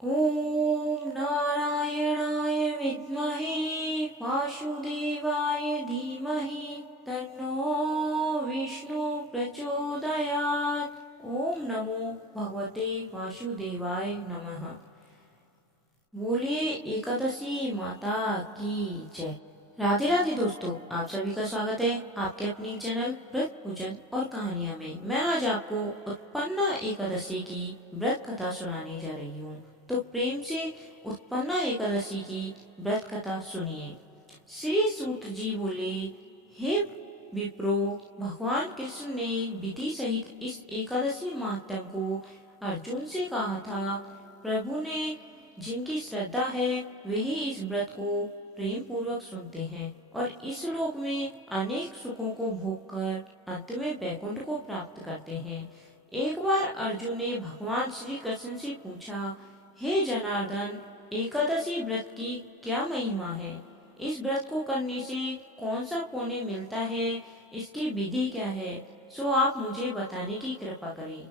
ॐ नारायणाय विद्महे वासुदेवाय धीमहि तन्नो विष्णु प्रचोदयात्। ओम नमो भगवते वासुदेवाय नमः। बोलिए एकादशी माता की जय। राधे राधे दोस्तों, आप सभी का स्वागत है आपके अपनी चैनल व्रत पूजन और कहानियां में। मैं आज आपको उत्पन्ना एकादशी की व्रत कथा सुनाने जा रही हूँ। तो प्रेम से उत्पन्ना एकादशी की व्रत कथा सुनिए। श्री सूत जी बोले, हे विप्रो, भगवान कृष्ण ने विधि सहित इस एकादशी महात्म को अर्जुन से कहा था। प्रभु ने जिनकी श्रद्धा है वही इस व्रत को प्रेम पूर्वक सुनते हैं और इस लोक में अनेक सुखों को भोग कर अंत में वैकुंठ को प्राप्त करते हैं। एक बार अर्जुन ने भगवान श्री कृष्ण से पूछा, हे जनार्दन, एकादशी व्रत की क्या महिमा है? इस व्रत को करने से कौन सा पुण्य मिलता है? इसकी विधि क्या है? सो आप मुझे बताने की कृपा करें।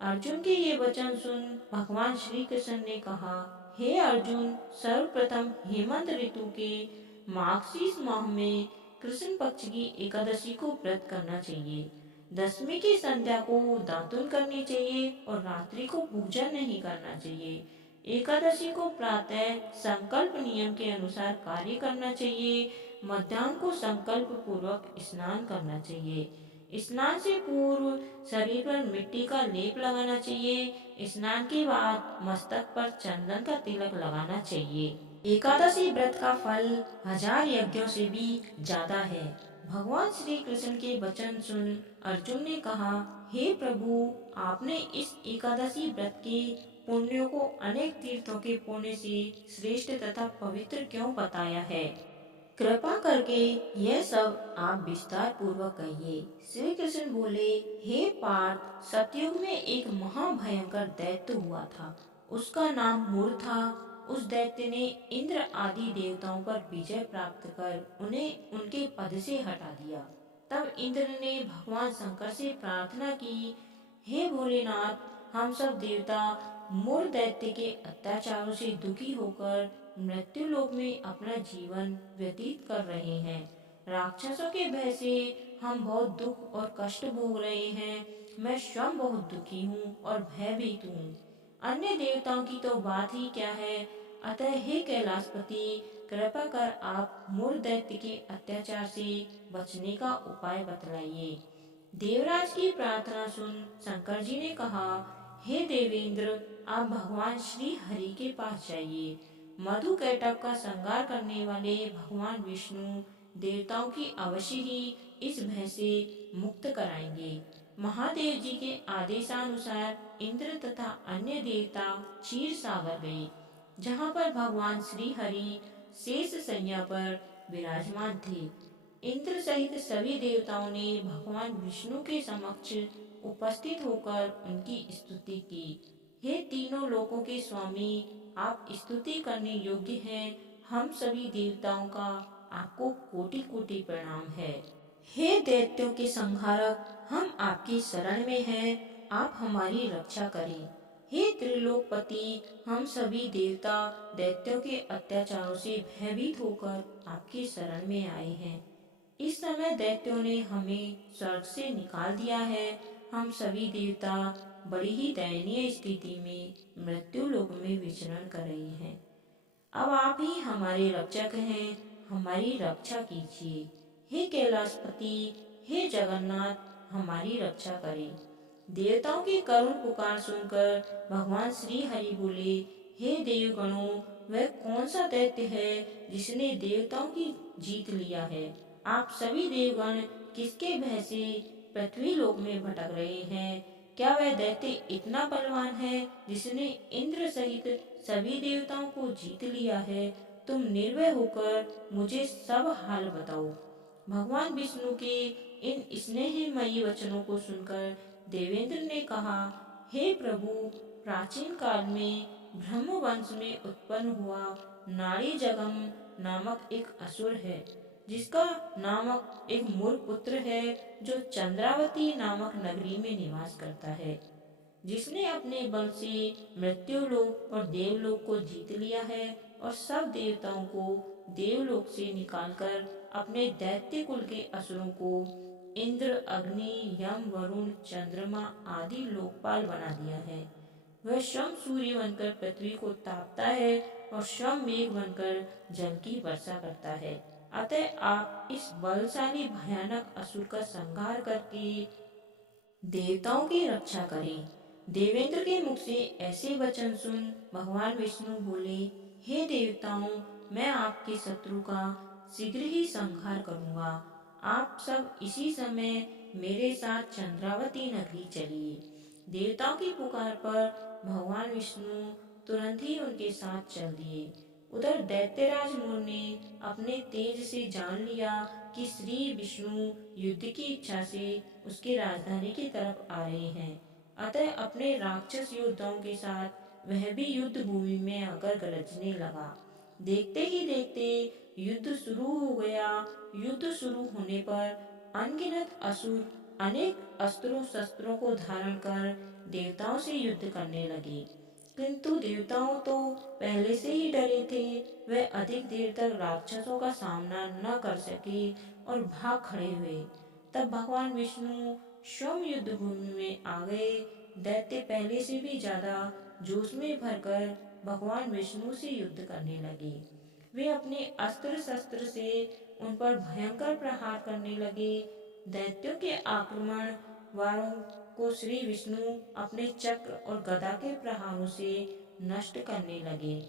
अर्जुन के ये वचन सुन भगवान श्री कृष्ण ने कहा, हे अर्जुन, सर्वप्रथम हेमंत ऋतु के माघशीस माह में कृष्ण पक्ष की एकादशी को व्रत करना चाहिए। दसवीं की संध्या को दातुन करनी चाहिए और रात्रि को भोजन नहीं करना चाहिए। एकादशी को प्रातः संकल्प नियम के अनुसार कार्य करना चाहिए। मध्याह्न को संकल्प पूर्वक स्नान करना चाहिए। स्नान से पूर्व शरीर पर मिट्टी का लेप लगाना चाहिए। स्नान के बाद मस्तक पर चंदन का तिलक लगाना चाहिए। एकादशी व्रत का फल 1000 यज्ञों से भी ज्यादा है। भगवान श्री कृष्ण के वचन सुन अर्जुन ने कहा, हे प्रभु, आपने इस एकादशी व्रत के पुण्यों को अनेक तीर्थों के पुण्य से श्रेष्ठ तथा पवित्र क्यों बताया है? कृपा करके यह सब आप विस्तार पूर्वक कहिए। श्री कृष्ण बोले, हे पार्थ, सतयुग में एक महाभयंकर दैत्य हुआ था। उसका नाम मूर था। उस दैत्य ने इंद्र आदि देवताओं पर विजय प्राप्त कर उन्हें उनके पद से हटा दिया। तब इंद्र ने भगवान शंकर से प्रार्थना की, हे भोलेनाथ, हम सब देवता मूर दैत्य के अत्याचारों से दुखी होकर मृत्यु लोक में अपना जीवन व्यतीत कर रहे हैं। राक्षसों के भय से हम बहुत दुख और कष्ट भोग रहे हैं। मैं स्वयं बहुत दुखी हूँ और भयभीत हूँ। अन्य देवताओं की तो बात ही क्या है। अतः हे कैलाशपति, कृपा कर आप मूर दैत्य के अत्याचार से बचने का उपाय बतलाइए। देवराज की प्रार्थना सुन शंकर जी ने कहा, हे देवेंद्र, आप भगवान श्री हरि के पास जाइए। मधु कैटभ का संहार करने वाले भगवान विष्णु देवताओं की अवश्य ही इस भय से मुक्त कराएंगे। महादेव जी के आदेशानुसार इंद्र तथा अन्य देवता क्षीर सागर गए, जहाँ पर भगवान श्री हरि शेष शैया पर विराजमान थे। इंद्र सहित सभी देवताओं ने भगवान विष्णु के समक्ष उपस्थित होकर उनकी स्तुति की। हे तीनों लोकों के स्वामी, आप स्तुति करने योग्य हैं। हम सभी देवताओं का आपको कोटि कोटि प्रणाम है। हे दैत्यों के संहारक, हम आपकी शरण में हैं। आप हमारी रक्षा करें। हे त्रिलोकपति, हम सभी देवता दैत्यों के अत्याचारों से भयभीत होकर आपकी शरण में आए हैं। इस समय दैत्यों ने हमें स्वर्ग से निकाल दिया है। हम सभी देवता बड़ी ही दयनीय स्थिति में मृत्यु लोक में विचरण कर रहे हैं। अब आप ही हमारे रक्षक हैं, हमारी रक्षा कीजिए। हे कैलाशपति, हे जगन्नाथ, हमारी रक्षा करें। देवताओं की करुण पुकार सुनकर भगवान श्री हरि बोले, हे देवगणों, वह कौन सा दैत्य है जिसने देवताओं की जीत लिया है? आप सभी देवगण किसके भय से पृथ्वी लोक में भटक रहे हैं? क्या वह दैत्य इतना बलवान है जिसने इंद्र सहित सभी देवताओं को जीत लिया है? तुम निर्भय होकर मुझे सब हाल बताओ। भगवान विष्णु के इन स्नेहमयी वचनों को सुनकर देवेंद्र ने कहा, हे प्रभु, प्राचीन काल में ब्रह्म वंश में उत्पन्न हुआ नाड़ी जगम नामक एक असुर है, जिसका नामक एक मूल पुत्र है, जो चंद्रावती नामक नगरी में निवास करता है। जिसने अपने बल से मृत्युलोक और देवलोक को जीत लिया है और सब देवताओं को देवलोक से निकालकर अपने दैत्य कुल के असुरों को इंद्र, अग्नि, यम, वरुण, चंद्रमा आदि लोकपाल बना दिया है। वह स्वयं सूर्य बनकर पृथ्वी को तापता है और स्वयं मेघ बनकर जल की वर्षा करता है। अतः आप इस बलशाली भयानक असुर का संहार करके देवताओं की रक्षा करें। देवेंद्र के मुख से ऐसे वचन सुन भगवान विष्णु बोले, हे देवताओं, मैं आपके शत्रु का शीघ्र ही संहार करूंगा। आप सब इसी समय मेरे साथ चंद्रावती नगरी चलिए। देवताओं की पुकार पर भगवान विष्णु तुरंत ही उनके साथ चल दिए। उधर दैत्यराज मोर ने अपने तेज से जान लिया कि श्री विष्णु युद्ध की इच्छा से उसकी राजधानी की तरफ आ रहे हैं। अतः अपने राक्षस योद्धाओं के साथ वह भी युद्ध भूमि में आकर गरजने लगा। देखते ही देखते युद्ध शुरू हो गया। युद्ध शुरू होने पर अनगिनत असुर अनेक अस्त्रों शस्त्रों को धारण कर देवताओं से युद्ध करने लगे। किंतु देवताओं तो पहले से ही डरे थे। वे अधिक देर तक राक्षसों का सामना न कर सके और भाग खड़े हुए। तब भगवान विष्णु स्वयं युद्ध भूमि में आ गए। दैत्य पहले से भी ज्यादा जोश में भरकर भगवान विष्णु से युद्ध करने लगे। वे अपने अस्त्र शस्त्र से उन पर भयंकर प्रहार करने लगे। दैत्यों के आक्रमण वारों को श्री विष्णु अपने चक्र और गदा के प्रहारों से नष्ट करने लगे।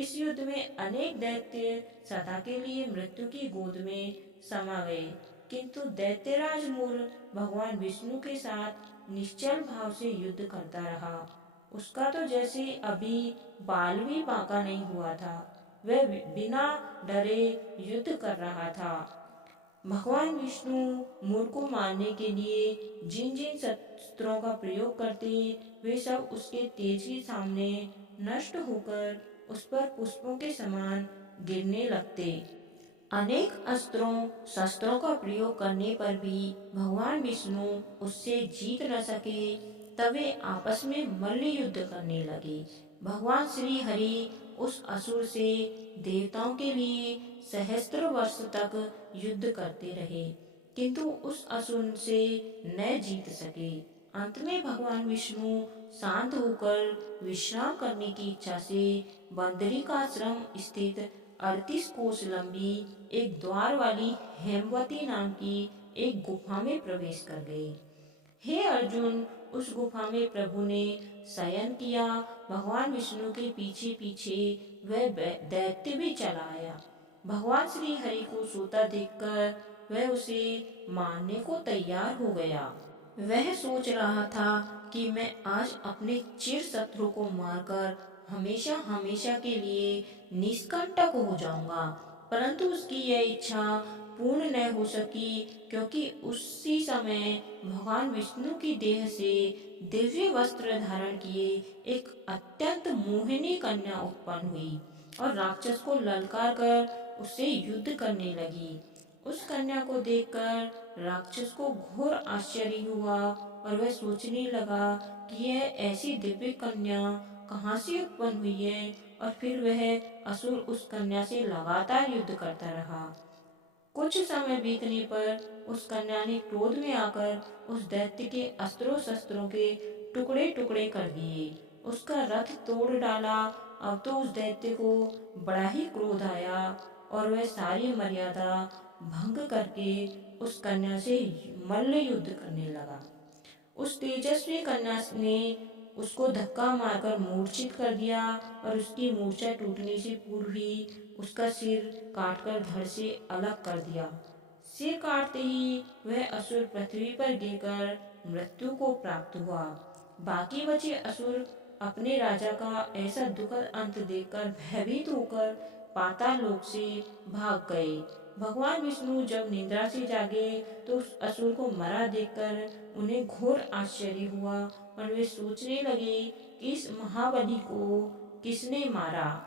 इस युद्ध में अनेक दैत्य सदा के लिए मृत्यु की गोद में समा गए। किंतु दैत्यराज मूल भगवान विष्णु के साथ निश्चल भाव से युद्ध करता रहा। उसका तो जैसे अभी बाल भी बांका नहीं हुआ था। वह बिना डरे युद्ध कर रहा था। भगवान विष्णु मूर को मारने के लिए जिन जिन शस्त्रों का प्रयोग करते वे सब उसके तेज के सामने नष्ट होकर उस पर पुष्पों के समान गिरने लगते। अनेक अस्त्रों शस्त्रों का प्रयोग करने पर भी भगवान विष्णु उससे जीत न सके। तब वे आपस में मल्ल युद्ध करने लगे। भगवान श्री हरि उस असुर से देवताओं के लिए सहस्त्र वर्ष तक युद्ध करते रहे, किंतु उस असुर से न जीत सके। अंत में भगवान विष्णु शांत होकर विश्राम करने की इच्छा से बंदरिकाश्रम स्थित 38 कोस लंबी एक द्वार वाली हेमवती नाम की एक गुफा में प्रवेश कर गए। हे अर्जुन, उस गुफा में प्रभु ने शयन किया। भगवान विष्णु के पीछे पीछे वह दैत्य भी चला आया। भगवान श्री हरि को सोता देखकर वह उसे मारने को तैयार हो गया। वह सोच रहा था कि मैं आज अपने चिर शत्रु को मारकर हमेशा हमेशा के लिए निष्कंटक हो जाऊंगा। परंतु उसकी यह इच्छा पूर्ण न हो सकी, क्योंकि उसी समय भगवान विष्णु की देह से दिव्य वस्त्र धारण किए एक अत्यंत मोहिनी कन्या उत्पन्न हुई और राक्षस को ललकार कर उससे युद्ध करने लगी। उस कन्या को देखकर राक्षस को घोर आश्चर्य हुआ और वह सोचने लगा कि यह ऐसी दिव्य कन्या कहाँ से उत्पन्न हुई है। और फिर वह असुर उस कन्या से लगातार युद्ध करता रहा। कुछ समय बीतने पर उस कन्या ने क्रोध में आकर उस दैत्य के अस्त्रों शस्त्रों के टुकड़े टुकड़े कर दिए, उसका रथ तोड़ डाला। अब तो उस दैत्य को बड़ा ही क्रोध आया और वह सारी मर्यादा भंग करके उस कन्या से मल्ल युद्ध करने लगा। उस तेजस्वी कन्या ने उसको धक्का मारकर मूर्छित कर दिया और उसकी मूर्छा टूटने से पूर्व ही उसका सिर काटकर धड़ से अलग कर दिया। सिर काटते ही वह असुर पृथ्वी पर गिरकर मृत्यु को प्राप्त हुआ। बाकी बचे असुर अपने राजा का ऐसा दुखद अंत देखकर भयभीत होकर पाताल लोक से भाग गए। भगवान विष्णु जब निद्रा से जागे तो उस असुर को मरा देखकर उन्हें घोर आश्चर्य हुआ और वे सोचने लगे कि इस महाबली को किसने मारा।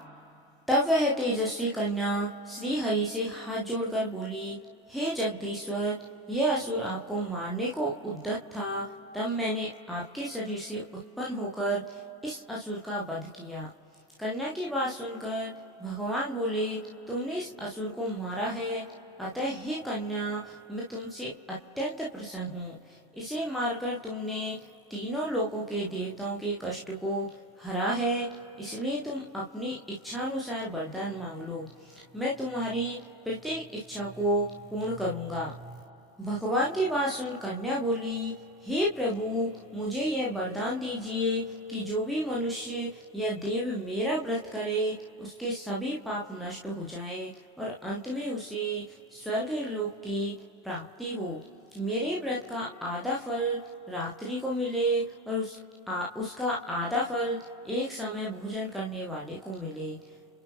तब वह तेजस्वी कन्या श्री हरि से हाथ जोड़कर बोली, हे जगदीश्वर, यह असुर आपको मारने को उद्यत था, तब मैंने आपके शरीर से उत्पन्न होकर इस असुर का वध किया। कन्या की बात सुनकर भगवान बोले, तुमने इस असुर को मारा है, अतः हे कन्या, मैं तुमसे अत्यंत प्रसन्न हूँ। इसे मारकर तुमने तीनों लोकों के देवताओं के कष्ट को हरा है, इसलिए तुम अपनी इच्छानुसार वरदान मांग लो। मैं तुम्हारी प्रत्येक इच्छा को पूर्ण करूँगा। भगवान की बात सुन कन्या बोली, हे प्रभु, मुझे यह वरदान दीजिए कि जो भी मनुष्य या देव मेरा व्रत करे उसके सभी पाप नष्ट हो जाएं और अंत में उसे स्वर्ग लोक की प्राप्ति हो। मेरे व्रत का आधा फल रात्रि को मिले और उसका आधा फल एक समय भोजन करने वाले को मिले।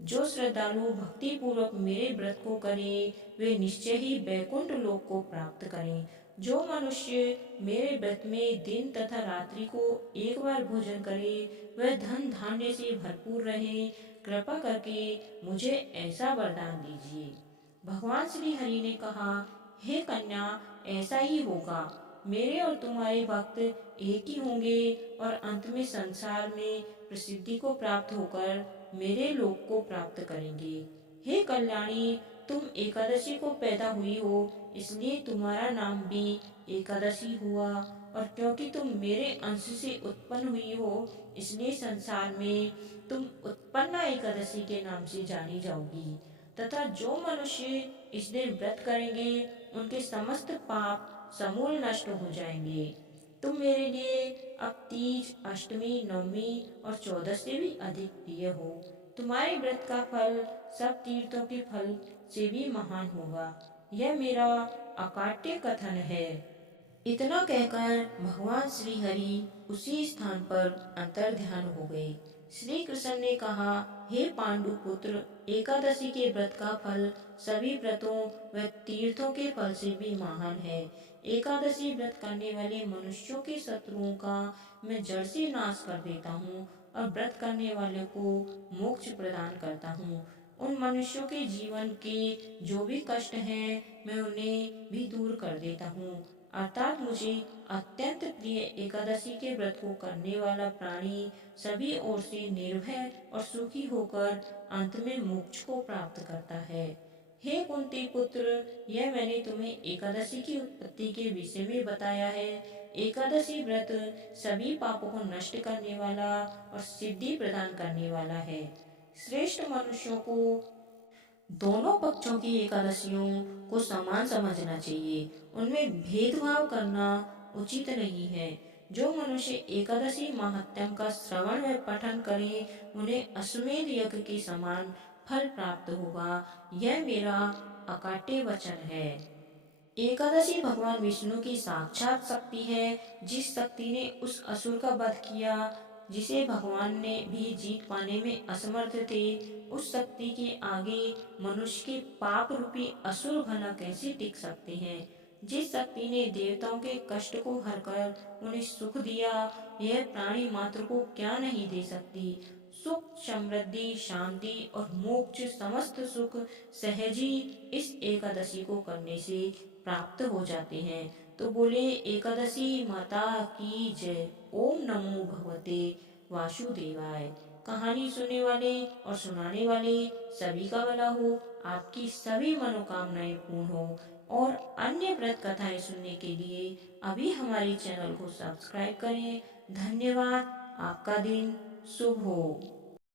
जो श्रद्धालु भक्ति पूर्वक मेरे व्रत को करे वे निश्चय ही वैकुंठ लोक को प्राप्त करें। जो मनुष्य मेरे व्रत में दिन तथा रात्रि को एक बार भोजन करे वह धन धान्य से भरपूर रहे। कृपा करके मुझे ऐसा वरदान दीजिए। भगवान श्री हरि ने कहा, हे कन्या, ऐसा ही होगा। मेरे और तुम्हारे भक्त एक ही होंगे और अंत में संसार में प्रसिद्धि को प्राप्त होकर मेरे लोक को प्राप्त करेंगे। हे कल्याणी, तुम एकादशी को पैदा हुई हो, इसलिए तुम्हारा नाम भी एकादशी हुआ, और क्योंकि तुम मेरे अंश से उत्पन्न हुई हो इसलिए संसार में तुम उत्पन्ना एकादशी के नाम से जानी जाओगी। तथा जो मनुष्य इस दिन व्रत करेंगे उनके समस्त पाप समूल नष्ट हो जाएंगे। तुम मेरे लिए अब तीज, अष्टमी, नवमी और 14 से भी अधिक प्रिय हो। तुम्हारे व्रत का फल सब तीर्थों के फल से भी महान होगा। यह मेरा अकाट्य कथन है। इतना कहकर भगवान श्री हरि उसी स्थान पर अंतर्ध्यान हो गए। श्री कृष्ण ने कहा, हे पांडु पुत्र, एकादशी के व्रत का फल सभी व्रतों व तीर्थों के फल से भी महान है। एकादशी व्रत करने वाले मनुष्यों के शत्रुओं का मैं जड़ से नाश कर देता हूँ और व्रत करने वाले को मोक्ष प्रदान करता हूँ। उन मनुष्यों के जीवन के जो भी कष्ट हैं मैं उन्हें भी दूर कर देता हूँ। अर्थात मुझे अत्यंत प्रिय एकादशी के व्रत को करने वाला प्राणी सभी ओर से निर्भय और सुखी होकर अंत में मोक्ष को प्राप्त करता है। हे कुंती पुत्र, यह मैंने तुम्हें एकादशी की उत्पत्ति के विषय में बताया है। एकादशी व्रत सभी पापों को नष्ट करने वाला और सिद्धि प्रदान करने वाला है। श्रेष्ठ मनुष्यों को दोनों पक्षों की एकादशियों को समान समझना चाहिए, उनमें भेदभाव करना उचित नहीं है। जो मनुष्य एकादशी महात्म्य का श्रवण व पठन करे उन्हें अश्वमेध यज्ञ के समान फल प्राप्त होगा। यह मेरा अकाट्य वचन है। एकादशी भगवान विष्णु की साक्षात शक्ति है। जिस शक्ति ने उस असुर का वध किया जिसे भगवान ने भी जीत पाने में असमर्थ थे, उस शक्ति के आगे मनुष्य के पाप रूपी असुर भला कैसे टिक सकते हैं। जिस शक्ति ने देवताओं के कष्ट को हरकर उन्हें सुख दिया, यह प्राणी मात्र को क्या नहीं दे सकती। सुख, समृद्धि, शांति और मोक्ष समस्त सुख सहज ही इस एकादशी को करने से प्राप्त हो जाते हैं। तो बोले एकादशी माता की जय। ओम नमो भगवते वासुदेवाय। कहानी सुनने वाले और सुनाने वाले सभी का भला हो, आपकी सभी मनोकामनाएं पूर्ण हो, और अन्य व्रत कथाएं सुनने के लिए अभी हमारे चैनल को सब्सक्राइब करें। धन्यवाद। आपका दिन शुभ हो।